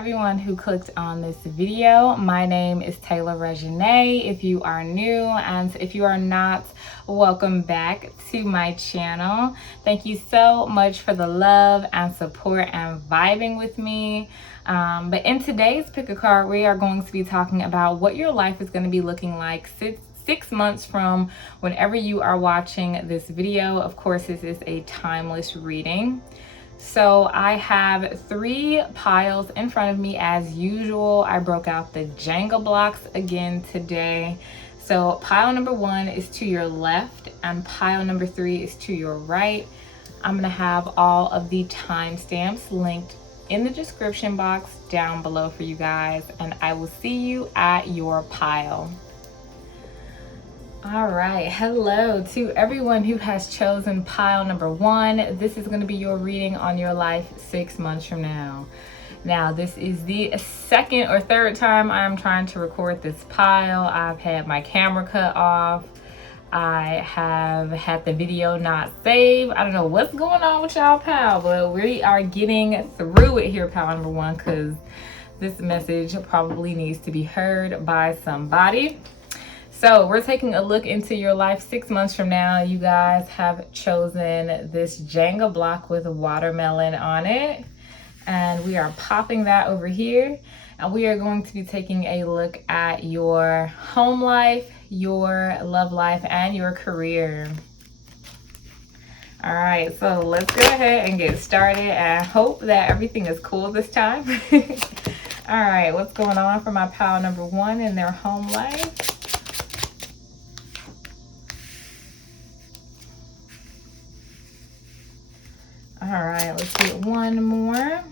everyone who clicked on this video. My name is TayRB if you are new, and if you are not, welcome back to my channel. Thank you so much for the love and support and vibing with me. But in today's pick a card, we are going to be talking about what your life is going to be looking like six months from whenever you are watching this video. Of course, this is a timeless reading. So I have 3 piles in front of me as usual. I broke out the Jenga blocks again today. So pile number 1 is to your left and pile number 3 is to your right. I'm gonna have all of the timestamps linked in the description box down below for you guys, and I will see you at your pile. All right, hello to everyone who has chosen pile number 1. This is going to be your reading on your life 6 months from now. Now, this is the second or third time I'm trying to record this pile. I've had my camera cut off. I have had the video not saved. I don't know what's going on with y'all pile, but we are getting through it here, pile number 1, because this message probably needs to be heard by somebody. So we're taking a look into your life 6 months from now. You guys have chosen this Jenga block with a watermelon on it. And we are popping that over here. And we are going to be taking a look at your home life, your love life, and your career. All right, so let's go ahead and get started. And I hope that everything is cool this time. All right, what's going on for my pile number 1 in their home life? All right, let's get one more.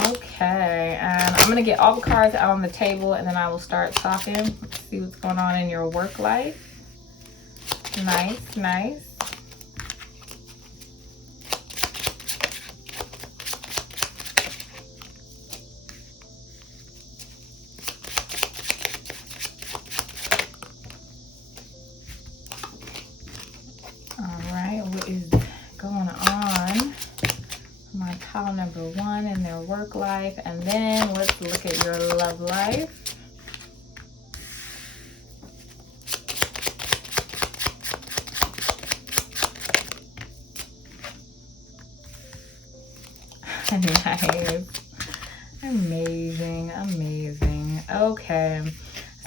Okay, and I'm gonna get all the cards out on the table and then I will start talking. Let's see what's going on in your work life. Nice, nice. What is going on my pile number 1 in their work life, and then let's look at your love life. Nice. Amazing, amazing. Okay,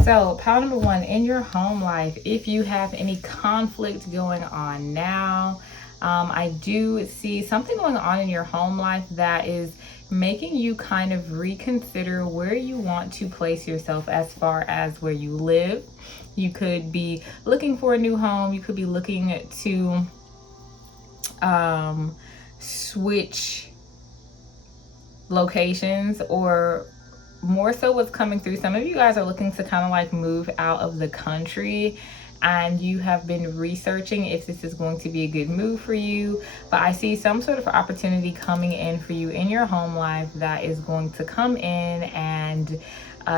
so pile number 1 in your home life, if you have any conflict going on now, I do see something going on in your home life that is making you kind of reconsider where you want to place yourself as far as where you live. You could be looking for a new home. You could be looking to switch locations, or more so what's coming through, some of you guys are looking to kind of like move out of the country, and you have been researching if this is going to be a good move for you. But I see some sort of opportunity coming in for you in your home life that is going to come in and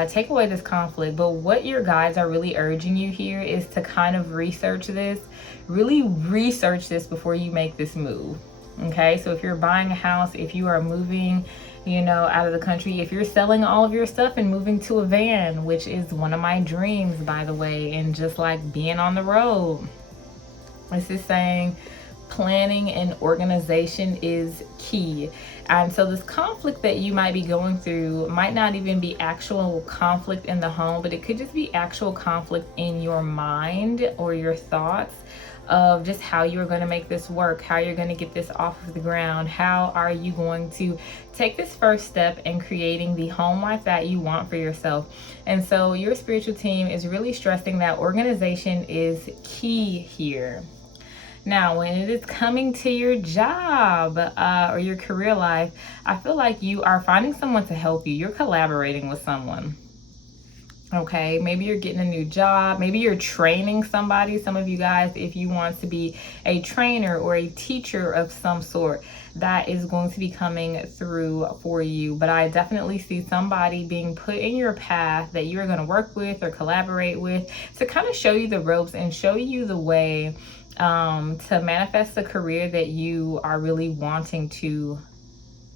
take away this conflict. But what your guides are really urging you here is to kind of research this, really research this before you make this move. Okay, so if you're buying a house, if you are moving, you know, out of the country, if you're selling all of your stuff and moving to a van, which is one of my dreams, by the way, and just like being on the road, this is saying planning and organization is key. And so this conflict that you might be going through might not even be actual conflict in the home, but it could just be actual conflict in your mind or your thoughts of just how you're going to make this work, how you're going to get this off of the ground, how are you going to take this first step in creating the home life that you want for yourself. And so your spiritual team is really stressing that organization is key here. Now, when it is coming to your job or your career life, I feel like you are finding someone to help you. You're collaborating with someone. Okay, maybe you're getting a new job, maybe you're training somebody. Some of you guys, if you want to be a trainer or a teacher of some sort, that is going to be coming through for you. But I definitely see somebody being put in your path that you're going to work with or collaborate with to kind of show you the ropes and show you the way to manifest the career that you are really wanting to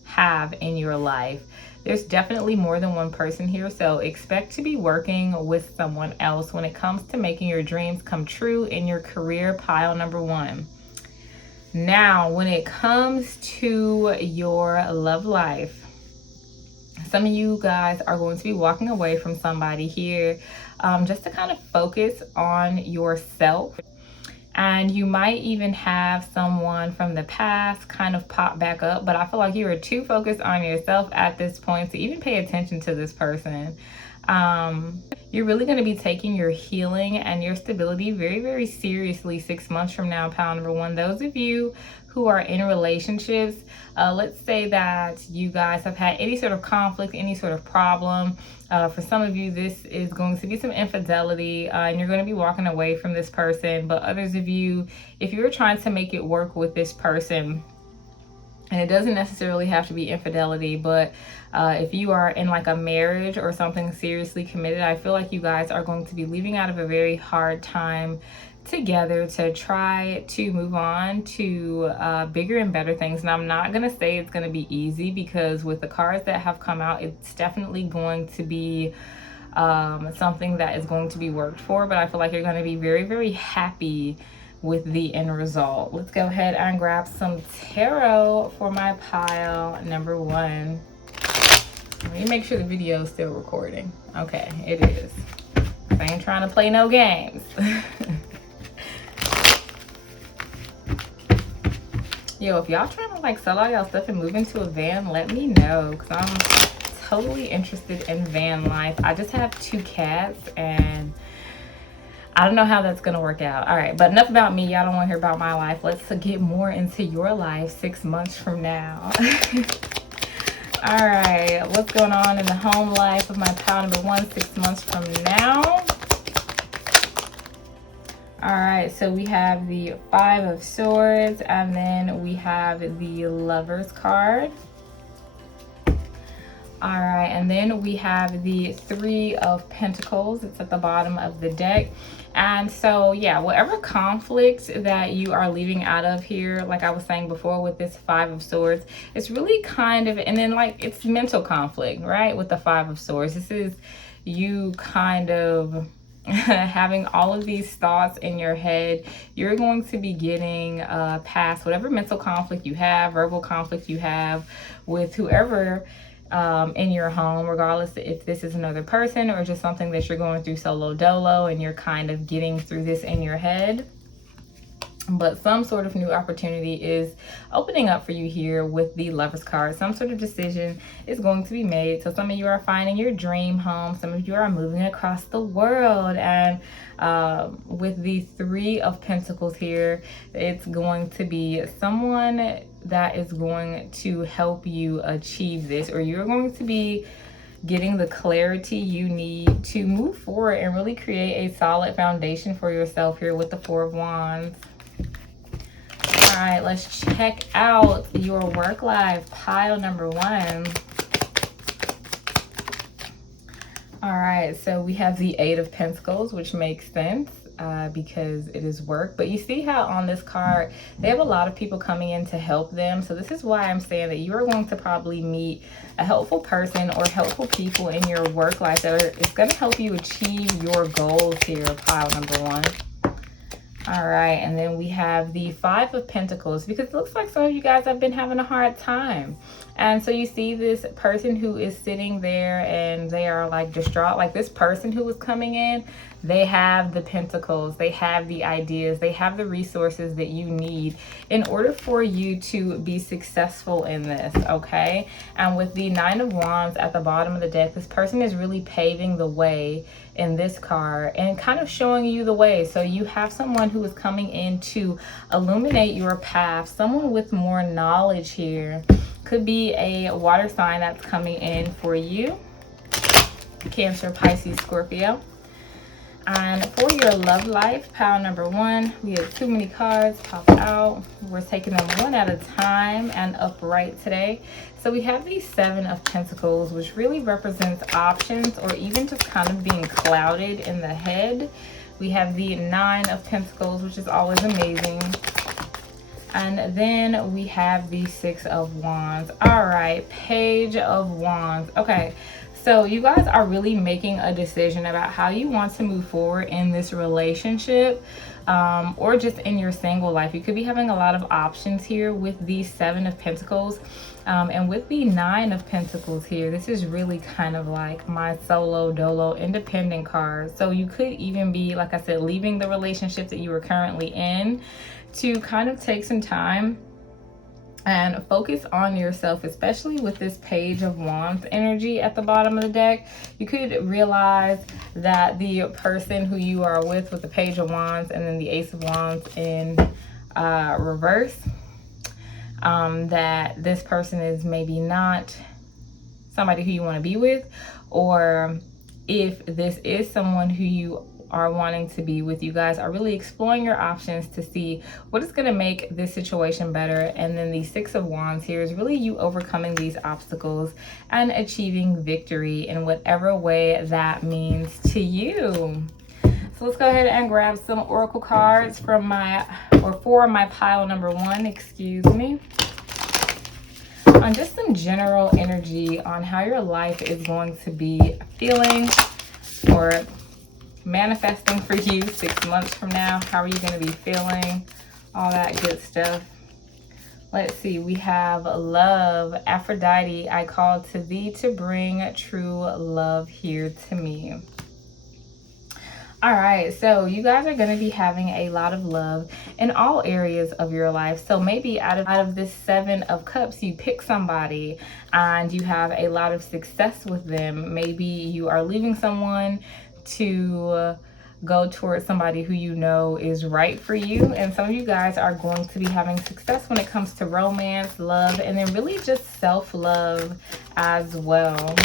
have in your life. There's definitely more than one person here, so expect to be working with someone else when it comes to making your dreams come true in your career, pile number one. Now, when it comes to your love life, some of you guys are going to be walking away from somebody here just to kind of focus on yourself. And you might even have someone from the past kind of pop back up, but I feel like you are too focused on yourself at this point to even pay attention to this person. You're really going to be taking your healing and your stability very, very seriously 6 months from now, pile number one. Those of you who are in relationships, let's say that you guys have had any sort of conflict, any sort of problem. For some of you, this is going to be some infidelity, and you're going to be walking away from this person. But others of you, if you're trying to make it work with this person, and it doesn't necessarily have to be infidelity, but if you are in like a marriage or something seriously committed, I feel like you guys are going to be leaving out of a very hard time together to try to move on to bigger and better things. And I'm not going to say it's going to be easy, because with the cards that have come out, it's definitely going to be something that is going to be worked for. But I feel like you're going to be very, very happy with the end result. Let's go ahead and grab some tarot for my pile number one. Let me make sure the video is still recording. Okay, it is. I ain't trying to play no games. Yo, if y'all trying to like sell all y'all stuff and move into a van, let me know, because I'm totally interested in van life. I just have 2 cats and I don't know how that's gonna work out. All right, but enough about me. Y'all don't want to hear about my life. Let's get more into your life 6 months from now. All right, what's going on in the home life of my pile number one 6 months from now? All right, so we have the 5 of Swords, and then we have the Lovers card. All right, and then we have the 3 of Pentacles. It's at the bottom of the deck. And so, yeah, whatever conflict that you are leaving out of here, like I was saying before with this 5 of Swords, it's really kind of, and then like it's mental conflict, right? With the 5 of Swords, this is you kind of having all of these thoughts in your head. You're going to be getting past whatever mental conflict you have, verbal conflict you have with whoever in your home, regardless if this is another person or just something that you're going through solo dolo and you're kind of getting through this in your head. But some sort of new opportunity is opening up for you here with the Lovers card. Some sort of decision is going to be made. So some of you are finding your dream home. Some of you are moving across the world. And with the 3 of Pentacles here, it's going to be someone that is going to help you achieve this, or you're going to be getting the clarity you need to move forward and really create a solid foundation for yourself here with the 4 of Wands. All right, let's check out your work life, pile number one. All right, so we have the 8 of Pentacles, which makes sense because it is work. But you see how on this card, they have a lot of people coming in to help them. So this is why I'm saying that you are going to probably meet a helpful person or helpful people in your work life that is going to help you achieve your goals here, pile number one. All right, and then we have the 5 of Pentacles, because it looks like some of you guys have been having a hard time. And so you see this person who is sitting there and they are like distraught. Like this person who is coming in, they have the pentacles, they have the ideas, they have the resources that you need in order for you to be successful in this, okay? And with the 9 of Wands at the bottom of the deck, this person is really paving the way in this card and kind of showing you the way. So you have someone who is coming in to illuminate your path, someone with more knowledge here. Could be a water sign that's coming in for you, Cancer, Pisces, Scorpio. And for your love life, pile number one, we have too many cards pop out. We're taking them one at a time and upright today. So we have the 7 of Pentacles, which really represents options or even just kind of being clouded in the head. We have the 9 of Pentacles, which is always amazing. And then we have the Six of Wands. All right, Page of Wands. Okay, so you guys are really making a decision about how you want to move forward in this relationship, or just in your single life. You could be having a lot of options here with the Seven of Pentacles. And with the Nine of Pentacles here, this is really kind of like my solo dolo independent card. So you could even be, like I said, leaving the relationship that you are currently in to kind of take some time and focus on yourself, especially with this Page of Wands energy at the bottom of the deck. You could realize that the person who you are with the Page of Wands and then the Ace of Wands in reverse, that this person is maybe not somebody who you want to be with, or if this is someone who you are wanting to be with, you guys are really exploring your options to see what is going to make this situation better. And then the Six of Wands here is really you overcoming these obstacles and achieving victory in whatever way that means to you. So let's go ahead and grab some oracle cards from for my pile number 1, excuse me, on just some general energy on how your life is going to be feeling or manifesting for you 6 months from now. How are you going to be feeling? All that good stuff. Let's see. We have love. Aphrodite, I call to thee to bring true love here to me. All right, so you guys are going to be having a lot of love in all areas of your life. So maybe out of this Seven of Cups, you pick somebody and you have a lot of success with them. Maybe you are leaving someone to go towards somebody who you know is right for you. And some of you guys are going to be having success when it comes to romance, love, and then really just self-love as well.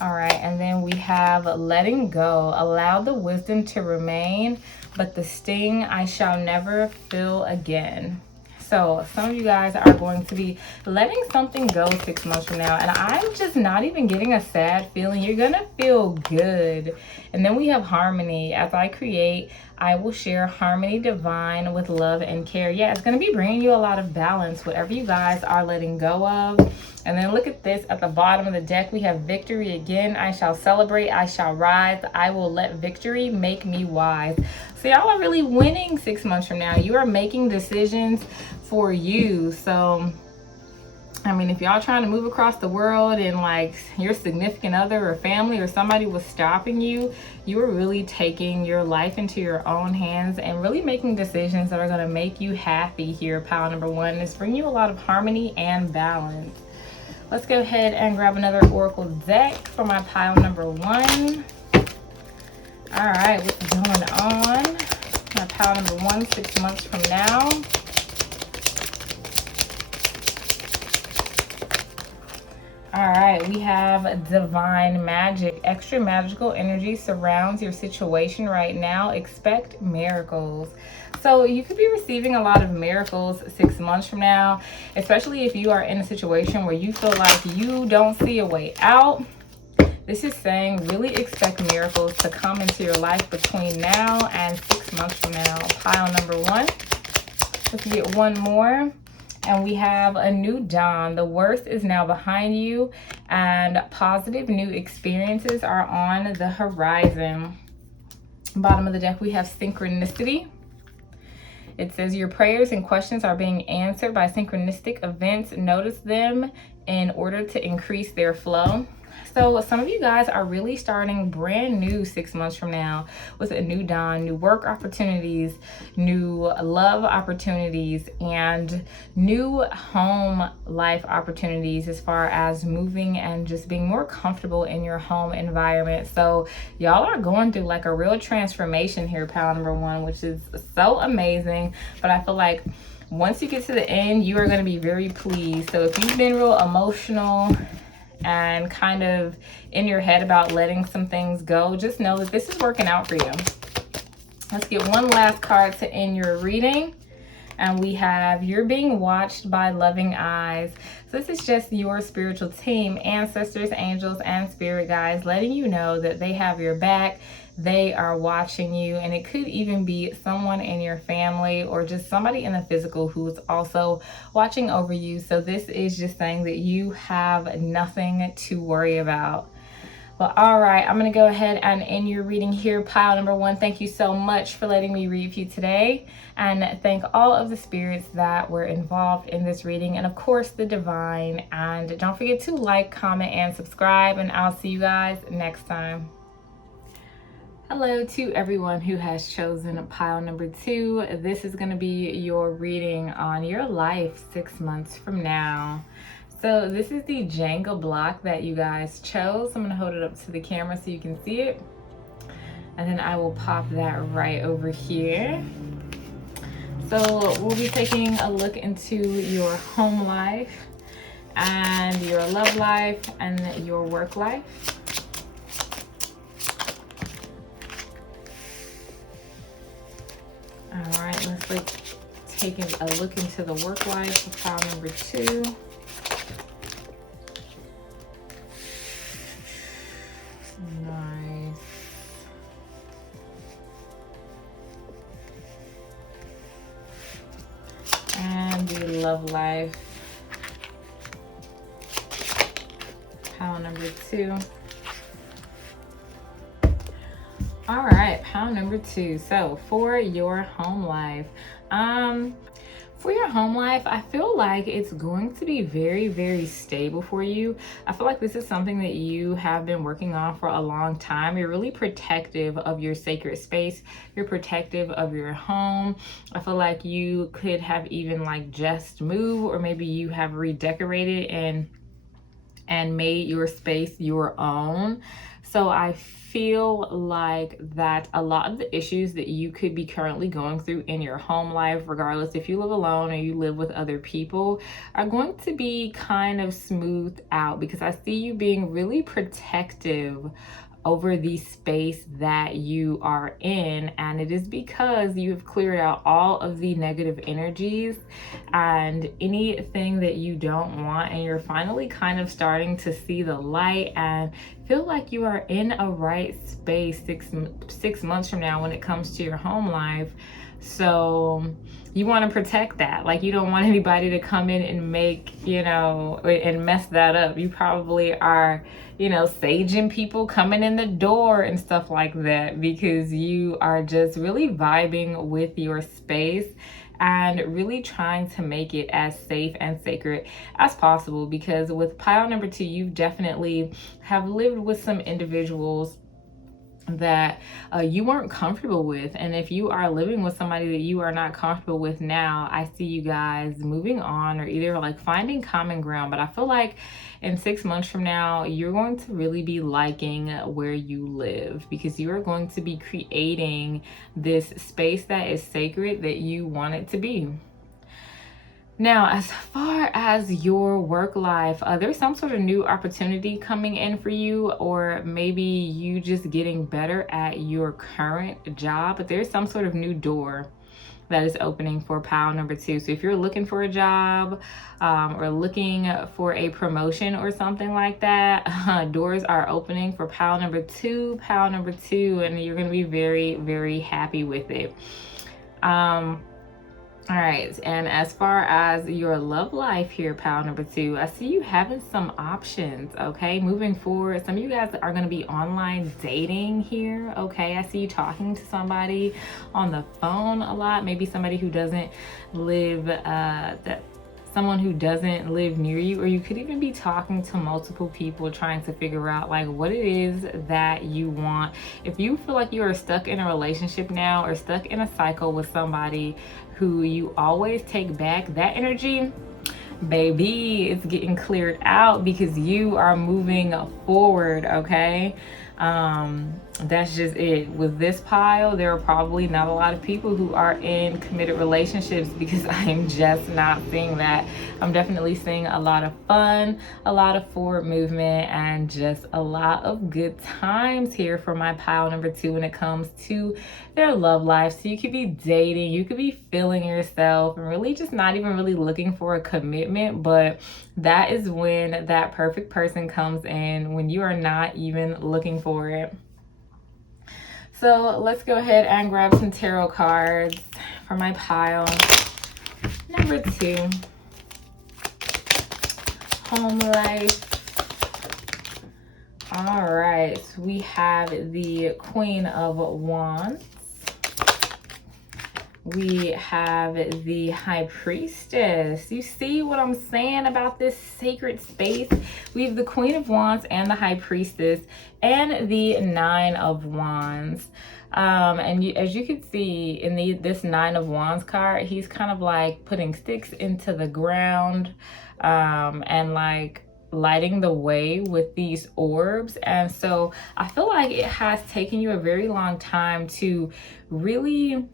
All right, and then we have letting go. Allow the wisdom to remain, but the sting I shall never feel again. So some of you guys are going to be letting something go 6 months from now. And I'm just not even getting a sad feeling. You're going to feel good. And then we have harmony. As I create, I will share harmony divine with love and care. Yeah, it's going to be bringing you a lot of balance, whatever you guys are letting go of. And then look at this at the bottom of the deck. We have victory again. I shall celebrate. I shall rise. I will let victory make me wise. So y'all are really winning 6 months from now. You are making decisions for you. So, I mean, if y'all trying to move across the world and like your significant other or family or somebody was stopping you, you are really taking your life into your own hands and really making decisions that are going to make you happy here, pile number 1. It's bringing you a lot of harmony and balance. Let's go ahead and grab another oracle deck for my pile number 1. All right, what's going on? My pile number 1, 6 months from now. All right, we have divine magic. Extra magical energy surrounds your situation right now. Expect miracles. So you could be receiving a lot of miracles 6 months from now, especially if you are in a situation where you feel like you don't see a way out. This is saying really expect miracles to come into your life between now and 6 months from now. Pile number 1. Let's get one more. And we have a new dawn. The worst is now behind you and positive new experiences are on the horizon. Bottom of the deck, we have synchronicity. It says your prayers and questions are being answered by synchronistic events. Notice them in order to increase their flow. So some of you guys are really starting brand new 6 months from now with a new dawn, new work opportunities, new love opportunities, and new home life opportunities as far as moving and just being more comfortable in your home environment. So y'all are going through like a real transformation here, pile number 1, which is so amazing. But I feel like once you get to the end, you are going to be very pleased. So if you've been real emotional and kind of in your head about letting some things go, just know that this is working out for you. Let's get one last card to end your reading. And we have you're being watched by loving eyes. So this is just your spiritual team, ancestors, angels, and spirit guides letting you know that they have your back. they are watching you, and it could even be someone in your family or just somebody in the physical who's also watching over you. So this is just saying that you have nothing to worry about. Well, all right, I'm going to go ahead and end your reading here, pile number 1. Thank you so much for letting me read for you today. And thank all of the spirits that were involved in this reading. And of course, the divine. And don't forget to like, comment, and subscribe. And I'll see you guys next time. Hello to everyone who has chosen pile number 2. This is going to be your reading on your life 6 months from now. So this is the Jenga block that you guys chose. I'm going to hold it up to the camera so you can see it. And then I will pop that right over here. So we'll be taking a look into your home life and your love life and your work life. All right, let's take a look into the work life of pile number 2. Nice. And the love life, pile number 2. All right, pile number 2. So for your home life, I feel like it's going to be very, very stable for you. I feel like this is something that you have been working on for a long time. You're really protective of your sacred space. You're protective of your home. I feel like you could have even just moved, or maybe you have redecorated and made your space your own. So I feel like that a lot of the issues that you could be currently going through in your home life, regardless if you live alone or you live with other people, are going to be kind of smoothed out, because I see you being really protective over the space that you are in, and it is because you have cleared out all of the negative energies and anything that you don't want, and you're finally kind of starting to see the light and feel like you are in a right space six months from now when it comes to your home life. So you want to protect that. You don't want anybody to come in and and mess that up. You probably are, saging people coming in the door and stuff like that, because you are just really vibing with your space and really trying to make it as safe and sacred as possible. Because with pile number 2, you definitely have lived with some individuals that you weren't comfortable with. And if you are living with somebody that you are not comfortable with now, I see you guys moving on, or either finding common ground. But I feel like in 6 months from now, you're going to really be liking where you live, because you are going to be creating this space that is sacred that you want it to be. Now, as far as your work life, there's some sort of new opportunity coming in for you, or maybe you just getting better at your current job, but there's some sort of new door that is opening for pile number 2. So if you're looking for a job or looking for a promotion or something like that, doors are opening for pile number 2, and you're going to be very, very happy with it. All right, and as far as your love life here, pile number 2, I see you having some options, okay? Moving forward, some of you guys are going to be online dating here, okay? I see you talking to somebody on the phone a lot, maybe somebody who doesn't live, someone who doesn't live near you, or you could even be talking to multiple people trying to figure out what it is that you want. If you feel like you are stuck in a relationship now, or stuck in a cycle with somebody who you always take back, that energy, baby, it's getting cleared out, because you are moving forward, okay? That's just it. With this pile, there are probably not a lot of people who are in committed relationships, because I'm just not seeing that. I'm definitely seeing a lot of fun, a lot of forward movement, and just a lot of good times here for my pile number 2 when it comes to their love life. So you could be dating, you could be feeling yourself, and really just not even really looking for a commitment, but that is when that perfect person comes in, when you are not even looking for it. So let's go ahead and grab some tarot cards for my pile number 2. Home life. All right, we have the Queen of Wands. We have the High Priestess. You see what I'm saying about this sacred space? We have the Queen of Wands and the High Priestess and the Nine of Wands. As you can see in this Nine of Wands card, he's kind of like putting sticks into the ground and like lighting the way with these orbs. And so I feel like it has taken you a very long time to really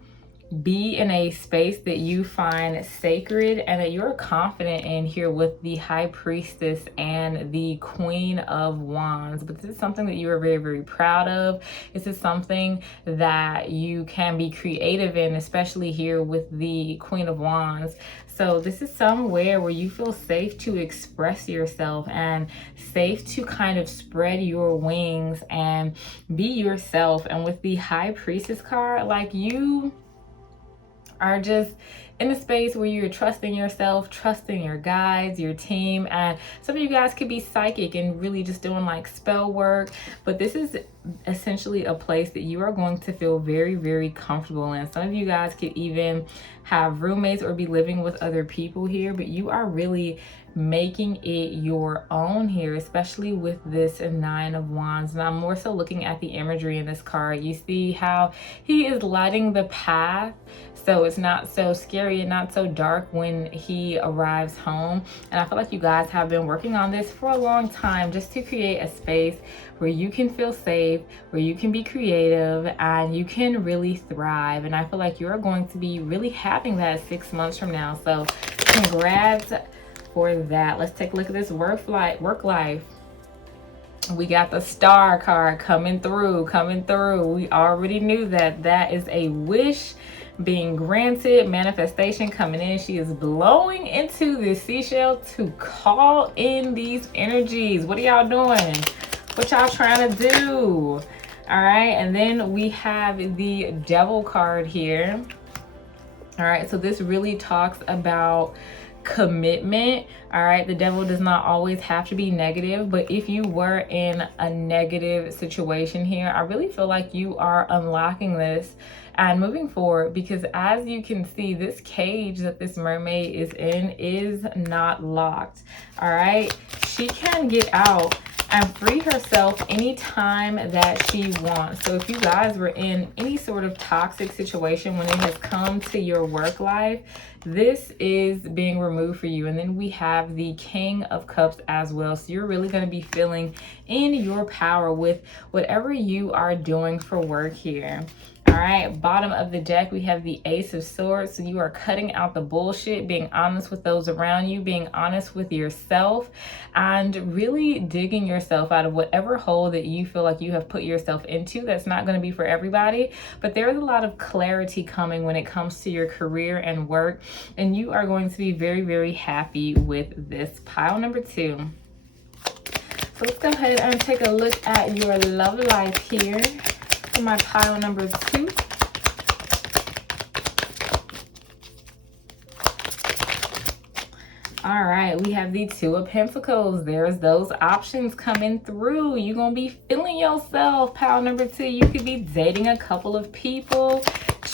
be in a space that you find sacred and that you're confident in here with the High Priestess and the Queen of Wands. But this is something that you are very, very proud of. This is something that you can be creative in, especially here with the Queen of Wands. So this is somewhere where you feel safe to express yourself and safe to kind of spread your wings and be yourself. And with the High Priestess card, like, you are just in a space where you're trusting yourself, trusting your guides, your team. And some of you guys could be psychic and really just doing like spell work, but this is essentially a place that you are going to feel very, very comfortable in. Some of you guys could even have roommates or be living with other people here, but you are really making it your own here, especially with this Nine of Wands. And I'm more so looking at the imagery in this card. You see how he is lighting the path, so it's not so scary and not so dark when he arrives home. And I feel like you guys have been working on this for a long time, just to create a space where you can feel safe, where you can be creative, and you can really thrive. And I feel like you're going to be really having that 6 months from now. So congrats for that. Let's take a look at this work life. We got the Star card coming through. We already knew that. That is a wish being granted, manifestation coming in. She is blowing into the seashell to call in these energies. What are y'all doing? What y'all trying to do? All right, and then we have the Devil card here. All right, so this really talks about commitment. All right, the Devil does not always have to be negative, but if you were in a negative situation here, I really feel like you are unlocking this and moving forward, because as you can see, this cage that this mermaid is in is not locked. All right, she can get out and free herself anytime that she wants. So if you guys were in any sort of toxic situation when it has come to your work life, this is being removed for you. And then we have the King of Cups as well. So you're really going to be feeling in your power with whatever you are doing for work here. All right, bottom of the deck, we have the Ace of Swords. So you are cutting out the bullshit, being honest with those around you, being honest with yourself, and really digging yourself out of whatever hole that you feel like you have put yourself into. That's not going to be for everybody, but there's a lot of clarity coming when it comes to your career and work, and you are going to be very, very happy with this. Pile number 2. So let's go ahead and take a look at your love life here. My pile number 2. All right, we have the Two of Pentacles. There's those options coming through. You're gonna be feeling yourself. Pile number 2. You could be dating a couple of people,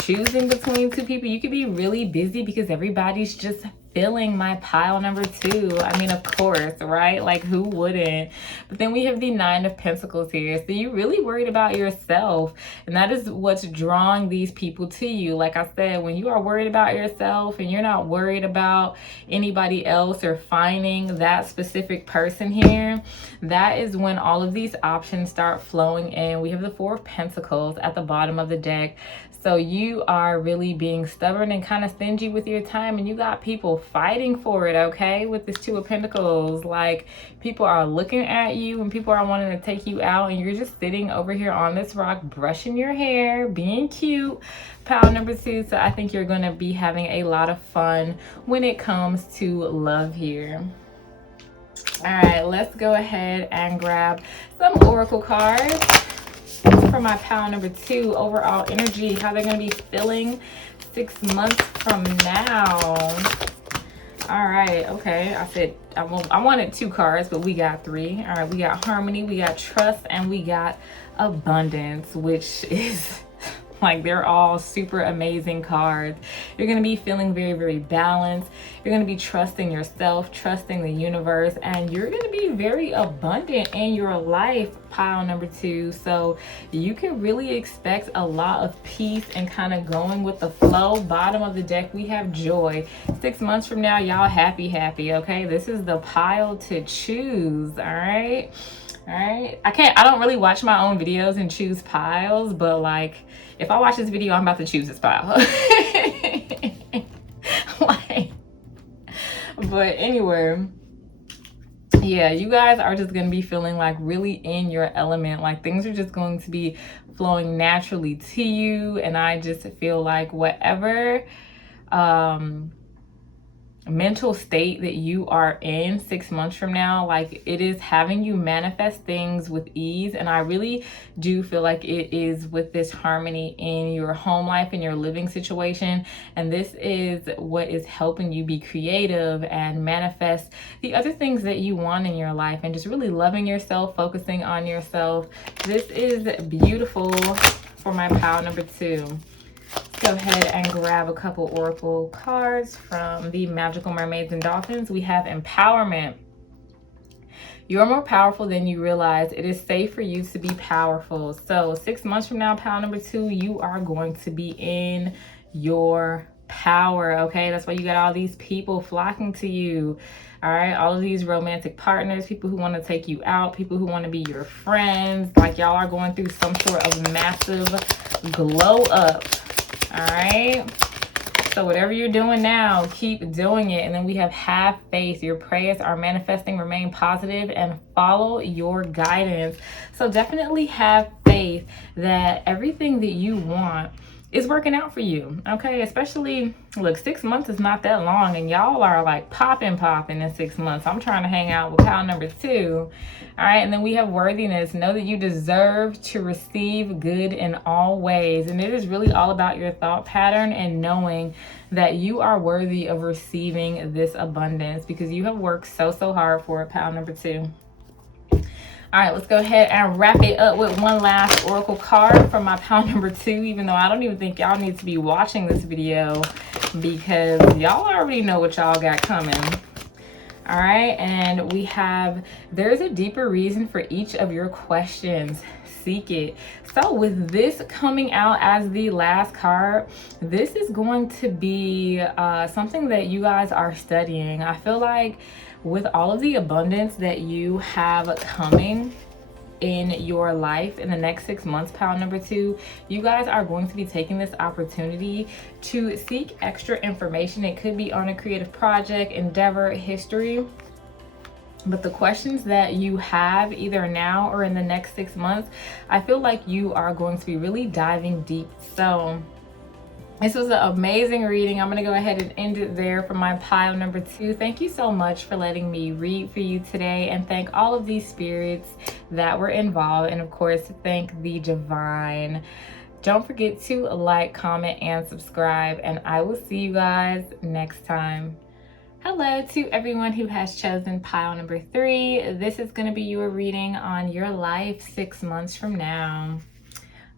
choosing between 2 people. You could be really busy because everybody's just feeling my pile number 2. I mean, of course, right? Like, who wouldn't? But then we have the Nine of Pentacles here. So you're really worried about yourself, and that is what's drawing these people to you. Like I said, when you are worried about yourself and you're not worried about anybody else or finding that specific person here, that is when all of these options start flowing in. We have the Four of Pentacles at the bottom of the deck. So you are really being stubborn and kind of stingy with your time, and you got people fighting for it, okay? With this Two of Pentacles, like, people are looking at you and people are wanting to take you out, and you're just sitting over here on this rock, brushing your hair, being cute. Pile number 2. So I think you're going to be having a lot of fun when it comes to love here. All right, let's go ahead and grab some oracle cards for my pile number 2, overall energy, how they're going to be feeling 6 months from now. All right, okay, I said I wanted 2 cards, but we got 3. All right, we got harmony, we got trust, and we got abundance, which is like, they're all super amazing cards. You're going to be feeling very, very balanced. You're going to be trusting yourself, trusting the universe, and you're going to be very abundant in your life, pile number 2. So you can really expect a lot of peace and kind of going with the flow. Bottom of the deck, we have joy. 6 months from now, y'all happy, okay? This is the pile to choose, all right? All right, I don't really watch my own videos and choose piles, but like, if I watch this video, I'm about to choose this pile. Like, but anyway, yeah, you guys are just going to be feeling like really in your element. Like, things are just going to be flowing naturally to you. And I just feel like whatever mental state that you are in 6 months from now, like, it is having you manifest things with ease. And I really do feel like it is with this harmony in your home life and your living situation. And this is what is helping you be creative and manifest the other things that you want in your life, and just really loving yourself, focusing on yourself. This is beautiful for my pile number 2. Go ahead and grab a couple oracle cards from the Magical Mermaids and Dolphins. We have empowerment. You're more powerful than you realize. It is safe for you to be powerful. So 6 months from now, pile number 2, you are going to be in your power, okay? That's why you got all these people flocking to you. All right, all of these romantic partners, people who want to take you out, people who want to be your friends. Like, y'all are going through some sort of massive glow up. All right, so whatever you're doing now, keep doing it. And then we have faith. Your prayers are manifesting. Remain positive and follow your guidance. So definitely have faith that everything that you want is working out for you, okay? Especially, look, 6 months is not that long, and y'all are like popping in 6 months. I'm trying to hang out with pile number 2. All right, and then we have worthiness. Know that you deserve to receive good in all ways. And it is really all about your thought pattern and knowing that you are worthy of receiving this abundance, because you have worked so hard for it, pile number 2. All right, let's go ahead and wrap it up with one last oracle card from my pile number 2, even though I don't even think y'all need to be watching this video, because y'all already know what y'all got coming. All right, and we have, there's a deeper reason for each of your questions. Seek it. So with this coming out as the last card, this is going to be something that you guys are studying. I feel like with all of the abundance that you have coming in your life in the next 6 months, pile number 2, you guys are going to be taking this opportunity to seek extra information. It could be on a creative project, endeavor, history. But the questions that you have either now or in the next 6 months, I feel like you are going to be really diving deep. So this was an amazing reading. I'm going to go ahead and end it there for my pile number 2. Thank you so much for letting me read for you today, and thank all of these spirits that were involved, and of course thank the divine. Don't forget to like, comment, and subscribe, and I will see you guys next time. Hello to everyone who has chosen pile number 3. This is going to be your reading on your life 6 months from now.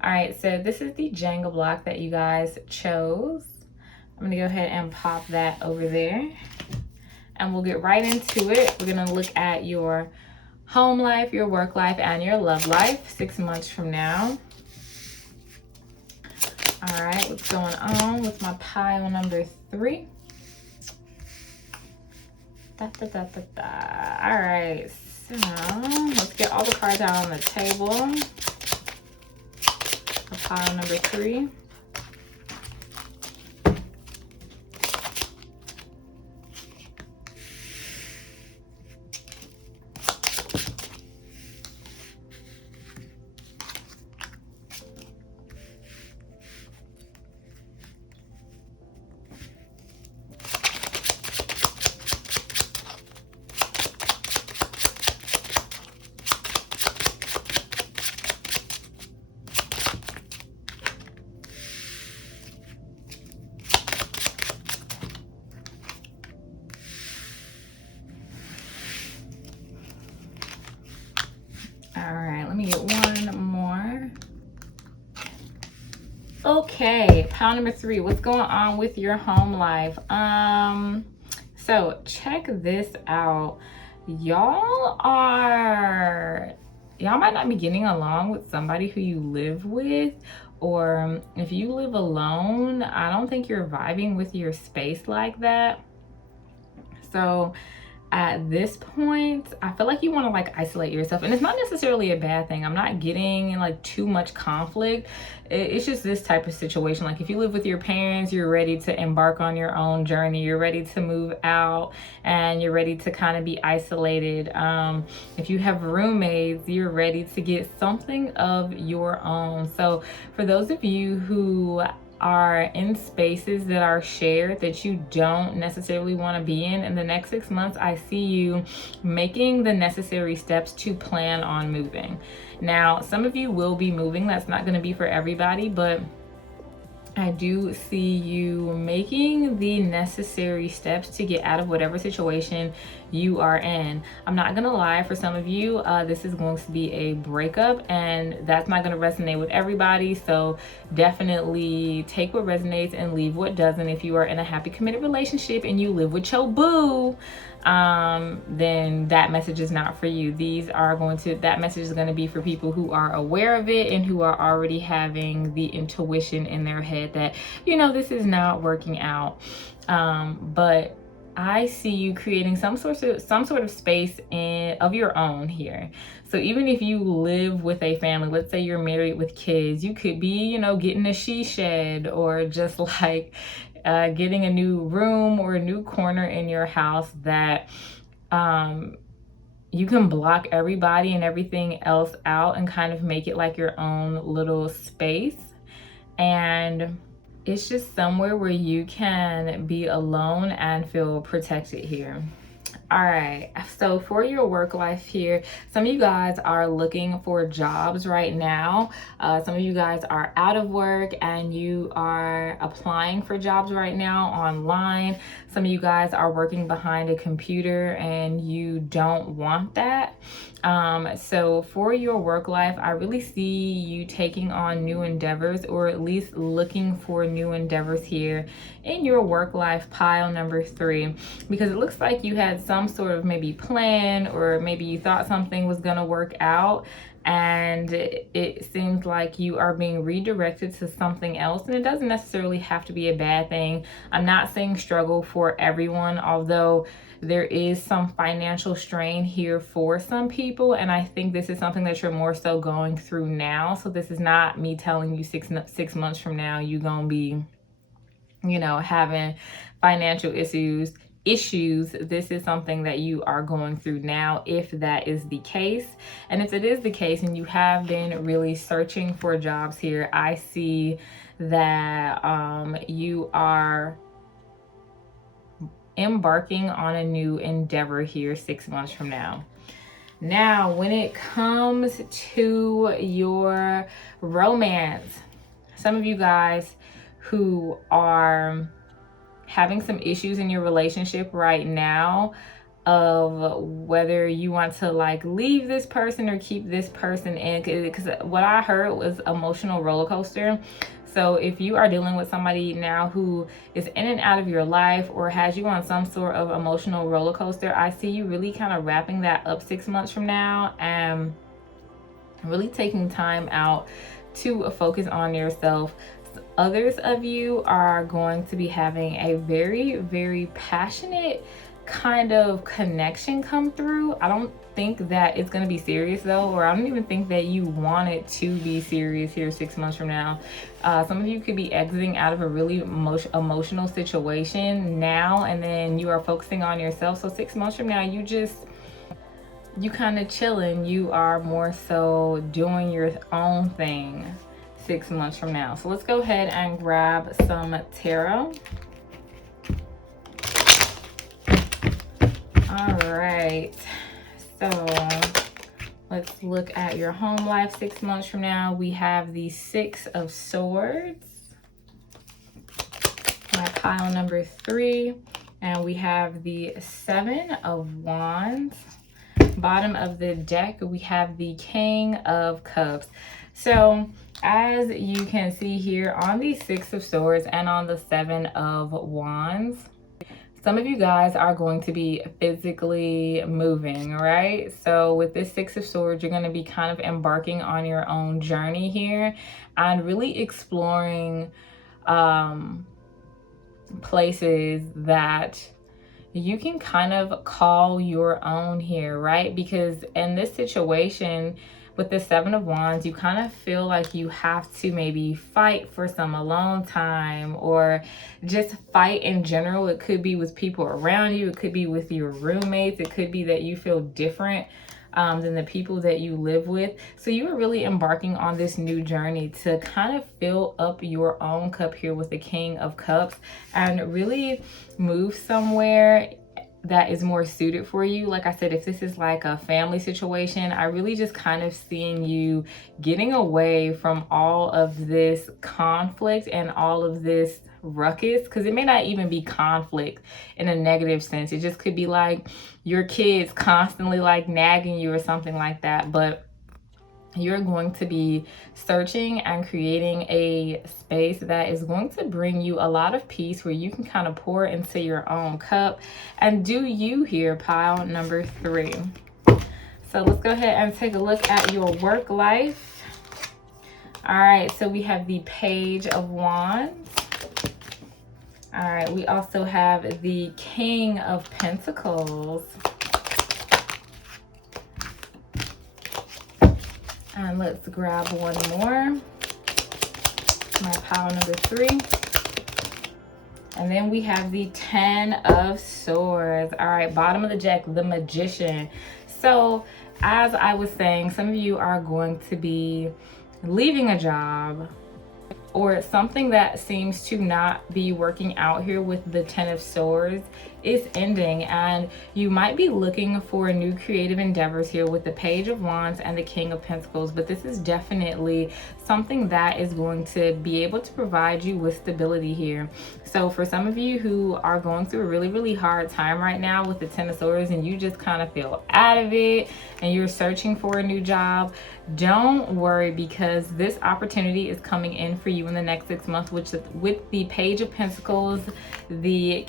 All right, so this is the Jenga block that you guys chose. I'm going to go ahead and pop that over there, and we'll get right into it. We're going to look at your home life, your work life, and your love life 6 months from now. All right, what's going on with my pile number 3? All right, so let's get all the cards out on the table for pile number 3. me get one more. Okay, pile number 3. What's going on with your home life? So check this out. Y'all might not be getting along with somebody who you live with, or if you live alone, I don't think you're vibing with your space like that. So at this point, I feel like you want to like isolate yourself, and it's not necessarily a bad thing. I'm not getting like too much conflict. It's just this type of situation. Like if you live with your parents, you're ready to embark on your own journey. You're ready to move out and you're ready to kind of be isolated. If you have roommates, you're ready to get something of your own. So for those of you who are in spaces that are shared that you don't necessarily want to be in the next 6 months, I see you making the necessary steps to plan on moving. Now, some of you will be moving. That's not going to be for everybody, but I do see you making the necessary steps to get out of whatever situation you are in. I'm not gonna lie, for some of you, this is going to be a breakup, and that's not gonna resonate with everybody. So definitely take what resonates and leave what doesn't. If you are in a happy, committed relationship and you live with your boo, then that message is not for you. That message is going to be for people who are aware of it and who are already having the intuition in their head that, this is not working out. But I see you creating some sort of space of your own here. So even if you live with a family, let's say you're married with kids, you could be, getting a she shed, or just like getting a new room or a new corner in your house that you can block everybody and everything else out and kind of make it like your own little space. And it's just somewhere where you can be alone and feel protected here. All right, so for your work life here, some of you guys are looking for jobs right now. Some of you guys are out of work and you are applying for jobs right now online. Some of you guys are working behind a computer and you don't want that. So for your work life, I really see you taking on new endeavors, or at least looking for new endeavors here in your work life pile number 3, because it looks like you had some sort of maybe plan, or maybe you thought something was going to work out, and it seems like you are being redirected to something else. And it doesn't necessarily have to be a bad thing. I'm not saying struggle for everyone, although there is some financial strain here for some people, and I think this is something that you're more so going through now. So this is not me telling you six months from now you're gonna be having financial issues. This is something that you are going through now, if that is the case. And if it is the case and you have been really searching for jobs here, I see that you are embarking on a new endeavor here 6 months from now. Now, when it comes to your romance, some of you guys who are having some issues in your relationship right now, of whether you want to like leave this person or keep this person in, because what I heard was emotional roller coaster. So if you are dealing with somebody now who is in and out of your life, or has you on some sort of emotional roller coaster, I see you really kind of wrapping that up 6 months from now and really taking time out to focus on yourself. Others of you are going to be having a very, very passionate kind of connection come through. I don't think that it's going to be serious though, or I don't even think that you want it to be serious here 6 months from now. Some of you could be exiting out of a really emotional situation now, and then you are focusing on yourself. So 6 months from now, you kind of chilling. You are more so doing your own thing 6 months from now. So let's go ahead and grab some tarot. All right, so let's look at your home life 6 months from now. We have the 6 of Swords, my pile number 3, and we have the 7 of Wands, Bottom of the deck, we have the King of Cups. So as you can see here on the Six of Swords and on the Seven of Wands, some of you guys are going to be physically moving, right? So with this Six of Swords, you're going to be kind of embarking on your own journey here and really exploring places that you can kind of call your own here, right? Because in this situation with the Seven of Wands, you kind of feel like you have to maybe fight for some alone time, or just fight in general. It could be with people around you, it could be with your roommates, it could be that you feel different than the people that you live with. So you are really embarking on this new journey to kind of fill up your own cup here with the King of Cups and really move somewhere that is more suited for you. Like I said, if this is like a family situation, I really just kind of seeing you getting away from all of this conflict and all of this ruckus, because it may not even be conflict in a negative sense. It just could be like your kids constantly like nagging you or something like that. But you're going to be searching and creating a space that is going to bring you a lot of peace, where you can kind of pour into your own cup and do you here, pile number 3. So let's go ahead and take a look at your work life. All right, so we have the Page of Wands. All right, we also have the King of Pentacles. And let's grab one more, my pile number 3. And then we have the Ten of Swords. All right, bottom of the deck, the Magician. So as I was saying, some of you are going to be leaving a job, or something that seems to not be working out here with the Ten of Swords is ending, and you might be looking for new creative endeavors here with the Page of Wands and the King of Pentacles. But this is definitely something that is going to be able to provide you with stability here. So for some of you who are going through a really hard time right now with the Ten of Swords, and you just kind of feel out of it and you're searching for a new job, don't worry, because this opportunity is coming in for you in the next 6 months, which with the Page of Pentacles, the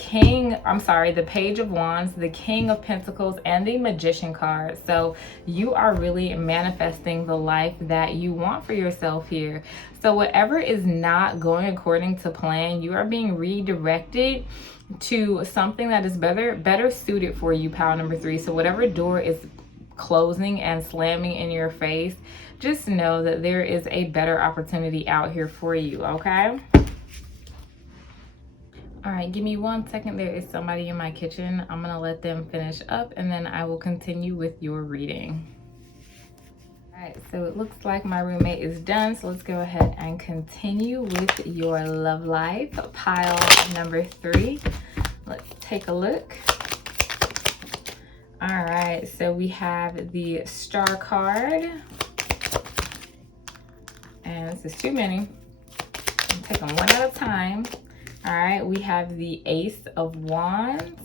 Page of Wands, the King of Pentacles, and the Magician card. So you are really manifesting the life that you want for yourself here. So whatever is not going according to plan, you are being redirected to something that is better suited for you, pile number 3. So whatever door is closing and slamming in your face, just know that there is a better opportunity out here for you, okay? All right, give me 1 second. There is somebody in my kitchen. I'm gonna let them finish up and then I will continue with your reading. All right, so it looks like my roommate is done. So let's go ahead and continue with your love life, pile number 3. Let's take a look. All right, so we have the Star card. And this is too many. I'm taking one at a time. All right, we have the Ace of Wands.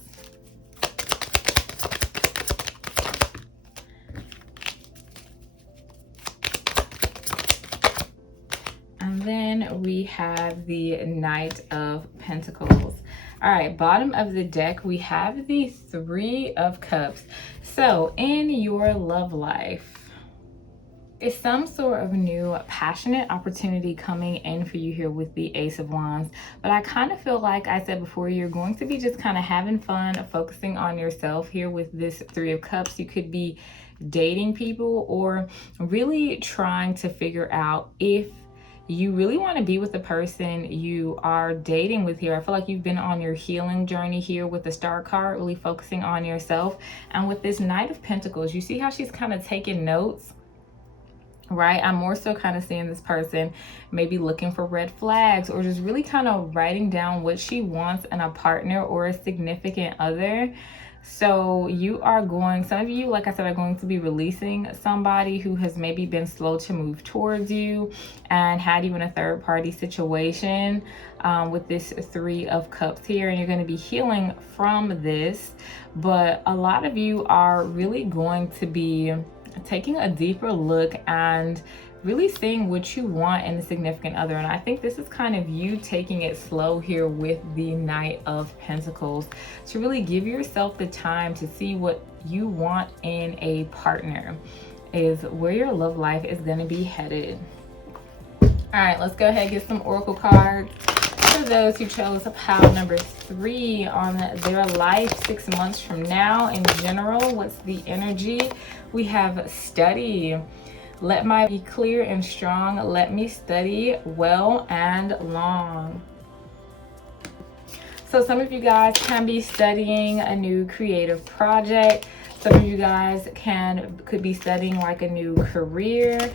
And then we have the Knight of Pentacles. All right, bottom of the deck, we have the Three of Cups. So in your love life, is some sort of new passionate opportunity coming in for you here with the Ace of Wands. But I kind of feel like I said before, you're going to be just kind of having fun, focusing on yourself here with this Three of Cups. You could be dating people or really trying to figure out if you really want to be with the person you are dating with here. I feel like you've been on your healing journey here with the Star card, really focusing on yourself. And with this Knight of Pentacles, you see how she's kind of taking notes, right? I'm more so kind of seeing this person maybe looking for red flags, or just really kind of writing down what she wants in a partner or a significant other. So you are going, some of you, like I said, are going to be releasing somebody who has maybe been slow to move towards you and had even a third party situation with this Three of Cups here. And you're going to be healing from this. But a lot of you are really going to be taking a deeper look and really seeing what you want in a significant other. And I think this is kind of you taking it slow here with the Knight of Pentacles to really give yourself the time to see what you want in a partner, is where your love life is going to be headed. All right, let's go ahead and get some oracle cards for those who chose pile number 3 on their life 6 months from now. In general, what's the energy? We have study. Let my be clear and strong. Let me study well and long. So some of you guys can be studying a new creative project. Some of you guys could be studying like a new career,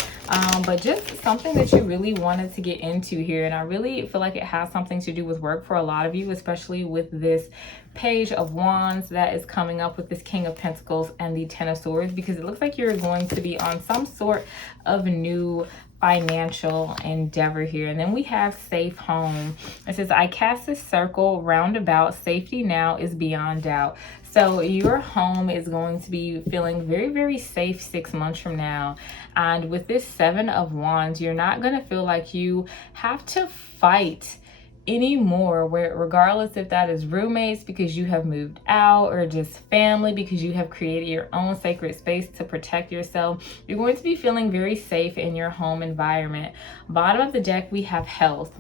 but just something that you really wanted to get into here. And I really feel like it has something to do with work for a lot of you, especially with this Page of Wands that is coming up with this King of Pentacles and the Ten of Swords, because it looks like you're going to be on some sort of new financial endeavor here. And then we have safe home. It says, I cast this circle round about, safety now is beyond doubt. So your home is going to be feeling very, very safe 6 months from now. And with this Seven of Wands, you're not going to feel like you have to fight anymore, where regardless if that is roommates because you have moved out, or just family because you have created your own sacred space to protect yourself, you're going to be feeling very safe in your home environment. Bottom of the deck, we have health.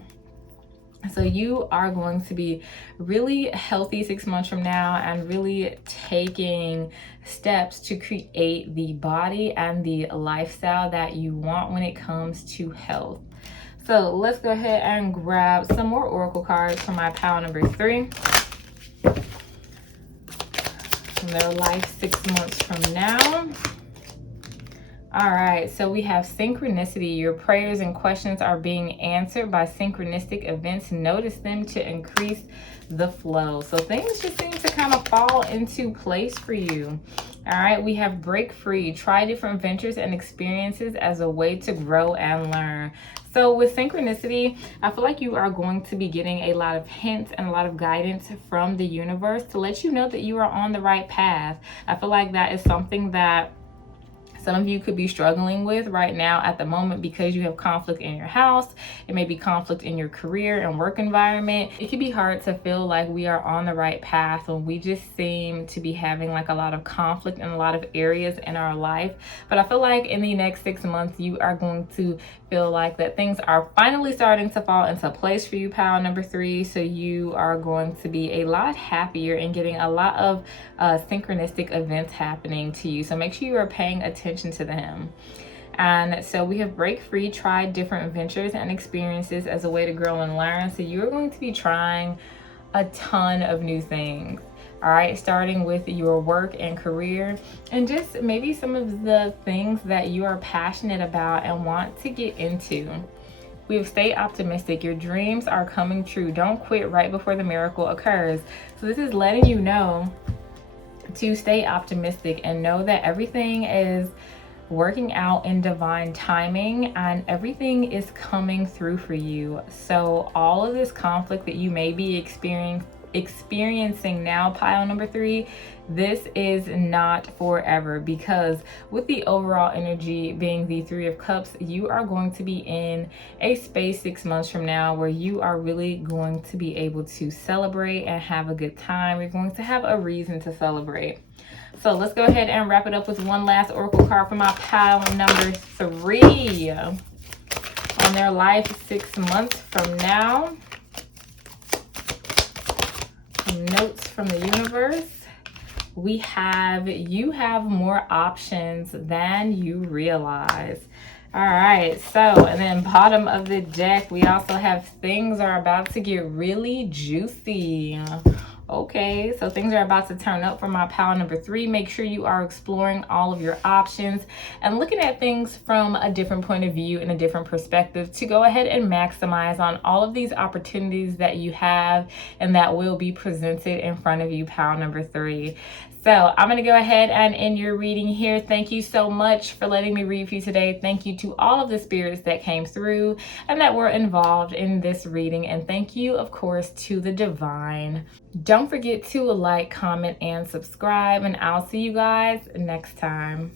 So you are going to be really healthy 6 months from now and really taking steps to create the body and the lifestyle that you want when it comes to health. So let's go ahead and grab some more oracle cards for my pile number 3. From their life 6 months from now. All right, so we have synchronicity. Your prayers and questions are being answered by synchronistic events. Notice them to increase the flow. So things just seem to kind of fall into place for you. All right, we have break free. Try different ventures and experiences as a way to grow and learn. So with synchronicity, I feel like you are going to be getting a lot of hints and a lot of guidance from the universe to let you know that you are on the right path. I feel like that is something that some of you could be struggling with right now at the moment because you have conflict in your house. It may be conflict in your career and work environment. It can be hard to feel like we are on the right path when we just seem to be having like a lot of conflict in a lot of areas in our life. But I feel like in the next 6 months, you are going to feel like that things are finally starting to fall into place for you, pile number 3. So you are going to be a lot happier and getting a lot of synchronistic events happening to you. So make sure you are paying attention to them. And so we have break free, try different ventures and experiences as a way to grow and learn. So you're going to be trying a ton of new things. All right, starting with your work and career, and just maybe some of the things that you are passionate about and want to get into. We have stay optimistic. Your dreams are coming true. Don't quit right before the miracle occurs. So this is letting you know to stay optimistic and know that everything is working out in divine timing and everything is coming through for you. So all of this conflict that you may be experiencing now, pile number 3, this is not forever, because with the overall energy being the 3 of Cups, you are going to be in a space 6 months from now where you are really going to be able to celebrate and have a good time. You're going to have a reason to celebrate. So let's go ahead and wrap it up with one last oracle card for my pile number 3 on their life 6 months from now. Some notes from the universe. We have, you have more options than you realize. All right, so, and then bottom of the deck, we also have things are about to get really juicy. Okay, so things are about to turn up for my pile number 3. Make sure you are exploring all of your options and looking at things from a different point of view and a different perspective to go ahead and maximize on all of these opportunities that you have and that will be presented in front of you, pile number 3. So I'm going to go ahead and end your reading here. Thank you so much for letting me read for you today. Thank you to all of the spirits that came through and that were involved in this reading. And thank you, of course, to the divine. Don't forget to like, comment, and subscribe. And I'll see you guys next time.